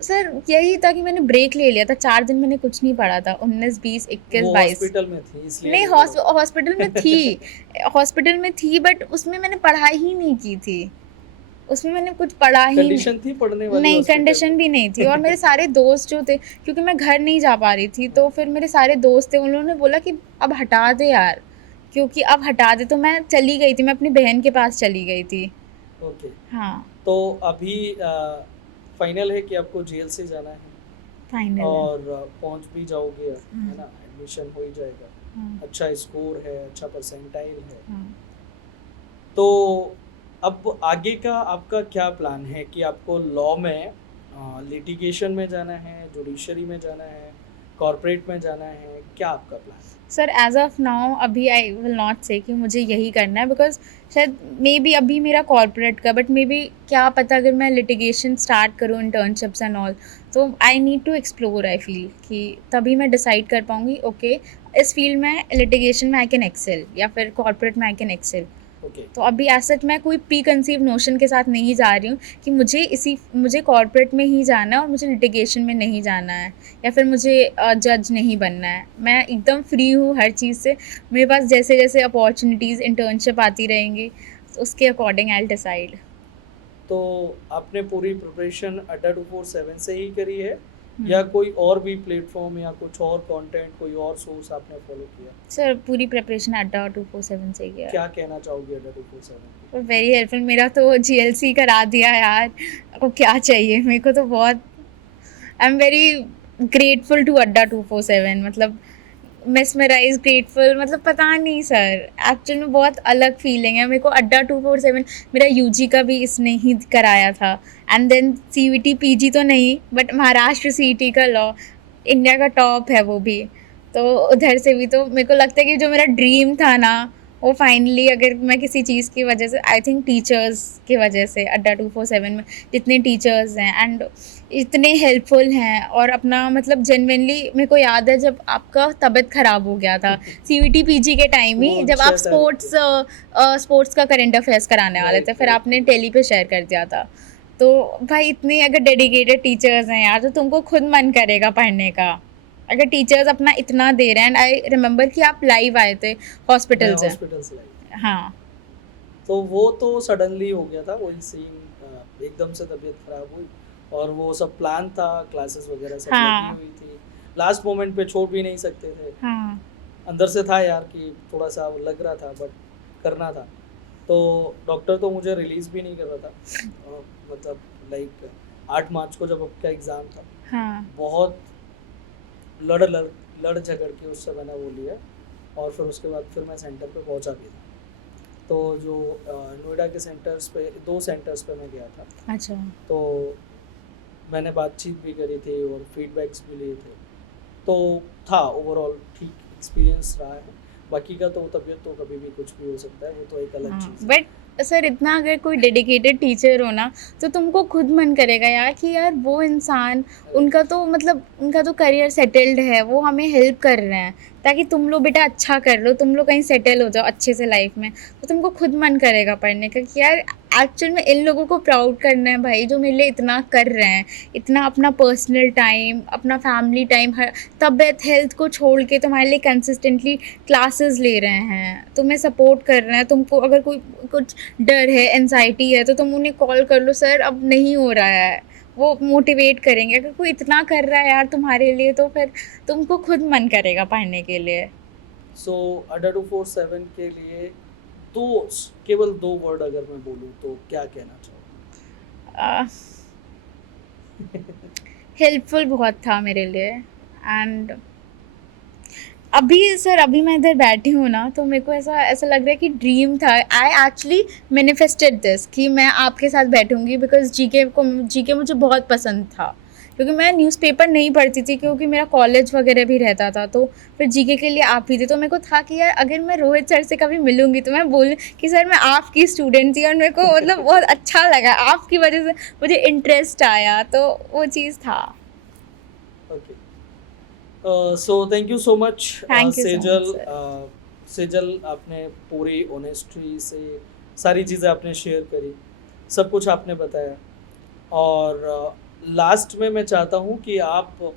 सर यही था कि मैंने ब्रेक ले लिया था, 4 दिन मैंने कुछ नहीं पढ़ा था, 19, 20, 21, वो 22। हॉस्पिटल में थी इसलिए नहीं, हॉस्पिटल में थी, बट उसमें मैंने पढ़ाई ही नहीं की थी, उसमें मैंने कुछ पढ़ा ही कंडीशन थी पढ़ने वाली नहीं, हॉस्पिटल कंडीशन में? भी नहीं थी। और मेरे सारे दोस्त जो थे, क्योंकि मैं घर नहीं जा पा रही थी, तो फिर मेरे सारे दोस्त थे, उन्होंने बोला कि अब हटा दे यार, क्योंकि अब हटा दे। तो मैं चली गई थी, मैं अपनी बहन के पास चली गई थी। ओके। हाँ, तो अभी फाइनल है कि आपको जेल से जाना है फाइनल है। और पहुंच भी जाओगे, है ना, एडमिशन हो ही जाएगा, हाँ, अच्छा स्कोर है, अच्छा परसेंटाइल है। हाँ। तो अब आगे का आपका क्या प्लान है कि आपको लॉ में लिटिगेशन में जाना है, जुडिशरी में जाना है, कॉर्पोरेट में जाना है, क्या आपका प्लान है? सर एज ऑफ नाउ अभी आई विल नॉट से कि मुझे यही करना है, बिकॉज शायद मे बी अभी मेरा कॉर्पोरेट का, बट मे बी क्या पता अगर मैं लिटिगेशन स्टार्ट करूँ, इंटर्नशिप्स एंड ऑल, तो I need to explore. I feel कि तभी मैं डिसाइड कर पाऊँगी, ओके इस फील्ड में, लिटिगेशन में आई कैन एक्सेल, या फिर कॉर्पोरेट में आई कैन एक्सेल। ओके। तो अभी एज मैं कोई प्री कंसीव नोशन के साथ नहीं जा रही हूँ कि मुझे कॉर्पोरेट में ही जाना है और मुझे लिटिगेशन में नहीं जाना है, या फिर मुझे जज नहीं बनना है। मैं एकदम फ्री हूँ हर चीज़ से। मेरे पास जैसे जैसे अपॉर्चुनिटीज़, इंटर्नशिप आती रहेंगी, उसके अकॉर्डिंग आई विल डिसाइड। तो आपने पूरी प्रिपरेशन अड्डा 247 से ही करी है या कोई और भी प्लेटफॉर्म या कुछ और कंटेंट, कोई और सोर्स आपने फॉलो किया? सर पूरी प्रिपरेशन अड्डा 247 से किया। क्या कहना चाहोगे अड्डा 247? Very helpful. मेरा तो जीएलसी करा दिया यार, अब क्या चाहिए मेरे को। तो बहुत I am very grateful to Adda 247, मतलब मेस्मराइज, ग्रेटफुल, मतलब पता नहीं सर, एक्चुअल में बहुत अलग फीलिंग है मेरे को। अड्डा 247 मेरा यूजी का भी इसने ही कराया था, एंड देन सीयूटी पीजी तो नहीं, बट महाराष्ट्र सीईटी का लॉ, इंडिया का टॉप है वो भी, तो उधर से भी। तो मेरे को लगता है कि जो मेरा ड्रीम था ना, वो फाइनली, अगर मैं किसी चीज़ की वजह से, आई थिंक टीचर्स की वजह से, अड्डा 247 में जितने टीचर्स हैं एंड इतने हेल्पफुल हैं, और अपना मतलब जेन्युइनली, मेरे को याद है जब आपका तबीयत ख़राब हो गया था सीयूटी पीजी के टाइम ही, जब आप स्पोर्ट्स का करंट अफेयर्स कराने वाले थे, फिर आपने टेली पे शेयर कर दिया था। तो भाई इतने अगर डेडिकेटेड टीचर्स हैं यार, तो तुमको खुद मन करेगा पढ़ने का। अगर टीचर्स अपना इतना दे रहे हैं, एंड आई रिमेम्बर कि आप लाइव आए थे मैं हॉस्पिटल से। हॉस्पिटल से लाई, हाँ तो वो तो सडनली हो गया था वही सीन, एकदम से तबीयत खराब हुई और वो सब प्लान था, क्लासेस वगैरह सब हाँ लगी हुई थी, लास्ट मोमेंट पे छोड़ भी नहीं सकते थे। हाँ अंदर से था यार कि थोड़ा सा लग रहा था बट करना था। तो डॉक्टर तो मुझे रिलीज़ भी नहीं कर रहा था, मतलब लाइक 8 मार्च को जब आपका एग्ज़ाम था, हाँ बहुत लड़ झगड़ के उससे मैंने वो लिया और फिर उसके बाद फिर मैं सेंटर पे पहुंचा भी था। तो जो नोएडा के सेंटर्स पे 2 सेंटर्स पे मैं गया था, अच्छा तो मैंने बातचीत भी करी थी और फीडबैक्स भी लिए थे, तो था ओवरऑल ठीक एक्सपीरियंस रहा है। बाकी का तो तबीयत तो कभी भी कुछ भी हो सकता है, वो तो एक अलग हाँ। चीज़ है। बट सर इतना अगर कोई डेडिकेटेड टीचर हो ना, तो तुमको खुद मन करेगा यार कि यार वो इंसान, उनका तो मतलब उनका तो करियर सेटल्ड है, वो हमें हेल्प कर रहे हैं ताकि तुम लोग बेटा अच्छा कर लो, तुम लोग कहीं सेटल हो जाओ अच्छे से लाइफ में। तो तुमको खुद मन करेगा पढ़ने का कि यार एक्चुअल में इन लोगों को प्राउड करना है भाई, जो मेरे लिए इतना कर रहे हैं, इतना अपना पर्सनल टाइम, अपना फैमिली टाइम, हर तबीयत हेल्थ को छोड़ के तुम्हारे लिए कंसिस्टेंटली क्लासेस ले रहे हैं, तुम्हें सपोर्ट कर रहे हैं। तुमको अगर कोई कुछ डर है, एनजाइटी है, तो तुम उन्हें कॉल कर लो, सर अब नहीं हो रहा है, वो मोटिवेट करेंगे। अगर कोई इतना कर रहा है यार तुम्हारे लिए, तो फिर तुमको खुद मन करेगा पढ़ने के लिए। सो अड्डा 247 के लिए दो, केवल 2 वर्ड अगर मैं बोलूँ तो क्या कहना चाहूँगा? हेल्पफुल बहुत था मेरे लिए। एंड अभी सर, अभी मैं इधर बैठी हूँ ना, तो मेरे को ऐसा ऐसा लग रहा है कि ड्रीम था। आई एक्चुअली मैनिफेस्टेड दिस कि मैं आपके साथ बैठूंगी, बिकॉज जीके मुझे बहुत पसंद था, क्योंकि मैं न्यूज़पेपर नहीं पढ़ती थी, क्योंकि मेरा कॉलेज वगैरह भी रहता था। तो फिर जीके के लिए आप ही थे, तो मेरे को था कि यार अगर मैं रोहित सर से कभी मिलूंगी तो मैं बोलूँ कि सर मैं आपकी स्टूडेंट थी, और मेरे को मतलब बहुत अच्छा लगा, आपकी वजह से मुझे इंटरेस्ट आया, तो वो चीज़ था। Okay, so thank you so much Thank you so much, Sejal. sir. Sejal, आपने पूरी ऑनेस्टी से सारी चीज़ें आपने शेयर करी, सब कुछ आपने बताया। और लास्ट में मैं चाहता हूँ कि आप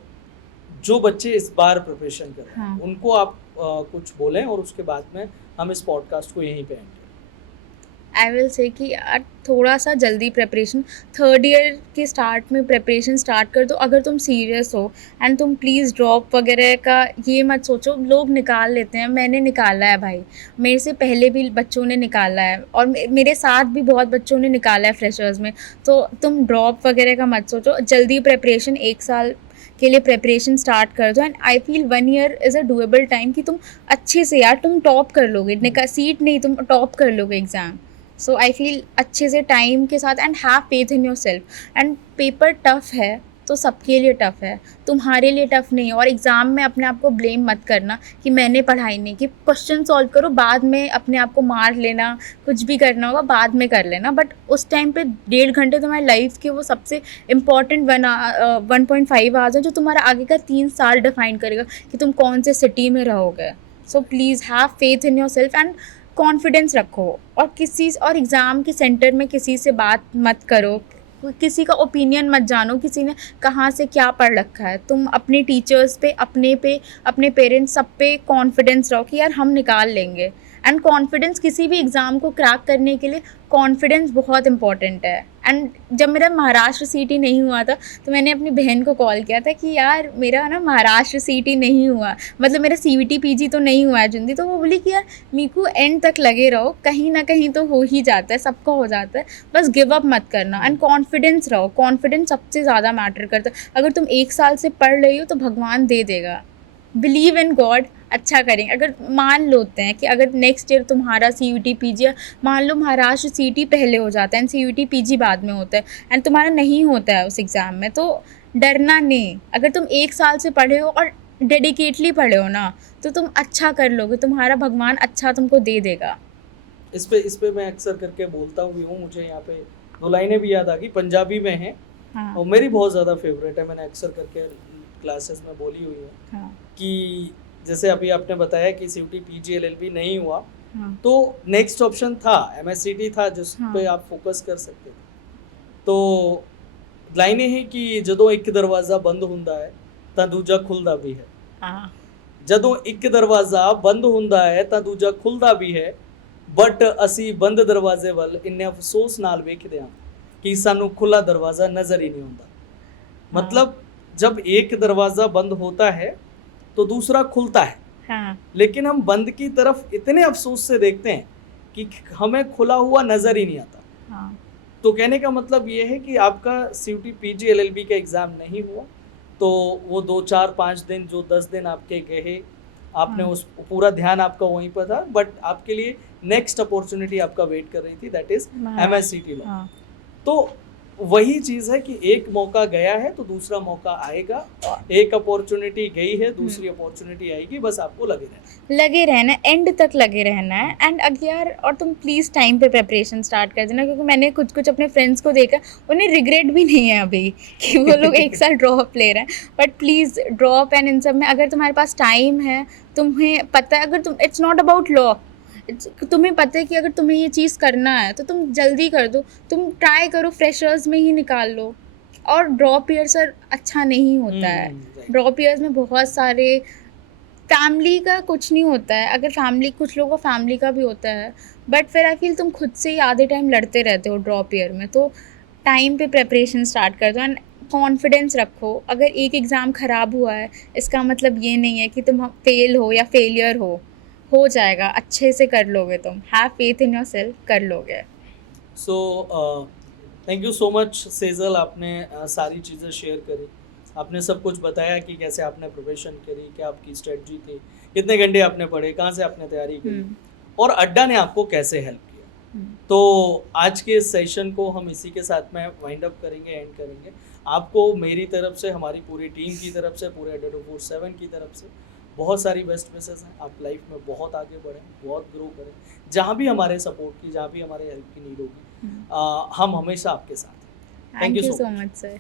जो बच्चे इस बार प्रिपरेशन कर रहे हैं हाँ। उनको आप कुछ बोलें और उसके बाद में हम इस पॉडकास्ट को यहीं पे एंड करें। आई विल से कि यार थोड़ा सा जल्दी प्रिपरेशन, थर्ड ईयर के स्टार्ट में प्रिपरेशन स्टार्ट कर दो अगर तुम सीरियस हो। एंड तुम प्लीज़ ड्रॉप वगैरह का ये मत सोचो, लोग निकाल लेते हैं, मैंने निकाला है भाई, मेरे से पहले भी बच्चों ने निकाला है, और मेरे साथ भी बहुत बच्चों ने निकाला है फ्रेशर्स में। तो तुम ड्रॉप वगैरह का मत सोचो, जल्दी प्रिपरेशन, 1 साल के लिए प्रिपरेशन स्टार्ट कर दो। And I feel 1 year is a doable time कि तुम अच्छे से यार तुम टॉप कर लोगे, सीट नहीं, तुम टॉप कर लोगे एग्ज़ाम। सो आई फील अच्छे से टाइम के साथ, and have faith in your self. And paper tough है तो सबके लिए टफ है, तुम्हारे लिए टफ नहीं है। और एग्ज़ाम में अपने आप को ब्लेम मत करना कि मैंने पढ़ाई नहीं की, क्वेश्चन सॉल्व करो, बाद में अपने आप को मार लेना, कुछ भी करना होगा बाद में कर लेना, बट उस टाइम पे 1.5 घंटे तुम्हारी लाइफ के वो सबसे इम्पॉर्टेंट 1.5 आवर्स हैं, जो तुम्हारा आगे का 3 साल डिफाइन करेगा कि तुम कौन से सिटी में रहोगे। So please have faith in your self and confidence रखो। और एग्ज़ाम के सेंटर में किसी से बात मत करो, किसी का ओपिनियन मत जानो, किसी ने कहाँ से क्या पढ़ रखा है। तुम अपने टीचर्स पे, अपने पेरेंट्स, सब पे कॉन्फिडेंस रहो कि यार हम निकाल लेंगे। एंड कॉन्फिडेंस, किसी भी एग्ज़ाम को क्रैक करने के लिए कॉन्फिडेंस बहुत इंपॉर्टेंट है। एंड जब मेरा महाराष्ट्र सीटी नहीं हुआ था, तो मैंने अपनी बहन को कॉल किया था कि यार मेरा ना महाराष्ट्र सीटी नहीं हुआ, मतलब मेरा CVT PG तो नहीं हुआ है जुंदी। तो वो बोली कि यार मीकू एंड तक लगे रहो, कहीं ना कहीं तो हो ही जाता है, सबका हो जाता है, बस गिव अप मत करना एंड कॉन्फिडेंस रहो। कॉन्फिडेंस सबसे ज़्यादा मैटर करता है। अगर तुम 1 साल से पढ़ रही हो तो भगवान दे देगा, बिलीव इन गॉड, अच्छा करेंगे। अगर मान लोते हैं कि अगर नेक्स्ट ईयर तुम्हारा CUT PG, मान लो महाराष्ट्र CT पहले हो जाता है एंड CUT PG बाद में होता है, एंड तुम्हारा नहीं होता है उस एग्ज़ाम में, तो डरना नहीं। अगर तुम 1 साल से पढ़े हो और डेडिकेटली पढ़े हो ना, तो तुम अच्छा कर लोगे, तुम्हारा भगवान अच्छा तुमको दे देगा। इस पे मैं अक्सर करके बोलता भी हूँ, मुझे यहाँ पे 2 लाइनें भी याद आ गई, पंजाबी में है हाँ और मेरी बहुत ज़्यादा फेवरेट है, मैंने अक्सर करके क्लासेस में बोली हुई है हाँ कि जैसे अभी आपने बताया कि CUT PG LLB नहीं हुआ, हाँ तो नेक्स्ट ऑप्शन था MSCT था, जिस हाँ। पे आप फोकस कर सकते थे। तो ਲਾਈਨ ਇਹ ਕਿ ਜਦੋਂ ਇੱਕ ਦਰਵਾਜ਼ਾ ਬੰਦ ਹੁੰਦਾ ਹੈ ਤਾਂ ਦੂਜਾ ਖੁੱਲਦਾ ਵੀ ਹੈ हाँ ਜਦੋਂ ਇੱਕ ਦਰਵਾਜ਼ਾ ਬੰਦ ਹੁੰਦਾ ਹੈ ਤਾਂ ਦੂਜਾ ਖੁੱਲਦਾ ਵੀ ਹੈ ਬਟ ਅਸੀਂ ਬੰਦ ਦਰਵਾਜ਼ੇ ਵੱਲ ਇੰਨੇ ਅਫਸੋਸ ਨਾਲ ਵੇਖਦੇ ਹਾਂ ਕਿ ਸਾਨੂੰ ਖੁੱਲਾ ਦਰਵਾਜ਼ਾ ਨਜ਼ਰ ਹੀ ਨਹੀਂ ਹੁੰਦਾ मतलब जब एक दरवाज़ा बंद होता है तो दूसरा खुलता है हाँ लेकिन हम बंद की तरफ इतने अफसोस से देखते हैं कि हमें खुला हुआ नज़र ही नहीं आता हाँ तो कहने का मतलब ये है कि आपका CUT PG LLB का एग्ज़ाम नहीं हुआ तो वो 2 4 5 दिन जो 10 दिन आपके गए आपने हाँ। उस पूरा ध्यान आपका वहीं पर था बट आपके लिए नेक्स्ट अपॉर्चुनिटी आपका वेट कर रही थी दैट इज़ हाँ। MSCT लॉ हाँ तो वही चीज़ है कि एक मौका गया है तो दूसरा मौका आएगा एक अपॉर्चुनिटी गई है दूसरी अपॉर्चुनिटी आएगी बस आपको लगे रहना एंड तक लगे रहना है एंड अगर और तुम प्लीज़ टाइम पे प्रिपरेशन स्टार्ट कर देना क्योंकि मैंने कुछ अपने फ्रेंड्स को देखा उन्हें रिग्रेट भी नहीं है अभी कि वो लोग एक साल ड्रॉप ले रहे हैं but please drop and in सब में अगर तुम्हारे पास टाइम है तुम्हें पता है अगर तुम इट्स नॉट अबाउट लॉ तुम्हें पता है कि अगर तुम्हें ये चीज़ करना है तो तुम जल्दी कर दो तुम ट्राई करो फ्रेशर्स में ही निकाल लो और ड्रॉप ईयर सर अच्छा नहीं होता है right. ड्रॉप ईयर्स में बहुत सारे फैमिली का कुछ नहीं होता है अगर फैमिली कुछ लोगों का फैमिली का भी होता है बट फिर आई फील तुम खुद से ही आधे टाइम लड़ते रहते हो ड्रॉप ईयर में तो टाइम पे प्रिपरेशन स्टार्ट कर दो एंड कॉन्फिडेंस रखो अगर एक एग्ज़ाम ख़राब हुआ है इसका मतलब ये नहीं है कि तुम फेल हो या फेलियर हो जाएगा अच्छे से कर लोगे तुम have faith in your self कर लोगे so thank you so much Sejal आपने सारी चीज़ें शेयर करी आपने सब कुछ बताया कि कैसे आपने प्रिपरेशन करी क्या आपकी स्ट्रेटजी थी कितने घंटे आपने पढ़े कहाँ से आपने तैयारी करी और अड्डा ने आपको कैसे हेल्प किया तो आज के इस सेशन को हम इसी के साथ में वाइंड अप करेंगे एंड करेंगे आपको मेरी तरफ से हमारी पूरी टीम की तरफ से पूरे Adado47 की तरफ से बहुत सारी बेस्ट विशेस हैं आप लाइफ में बहुत आगे बढ़ें बहुत ग्रो करें जहाँ भी हमारे सपोर्ट की जहाँ भी हमारे हेल्प की नीड होगी हम हमेशा आपके साथ हैं thank you so so much sir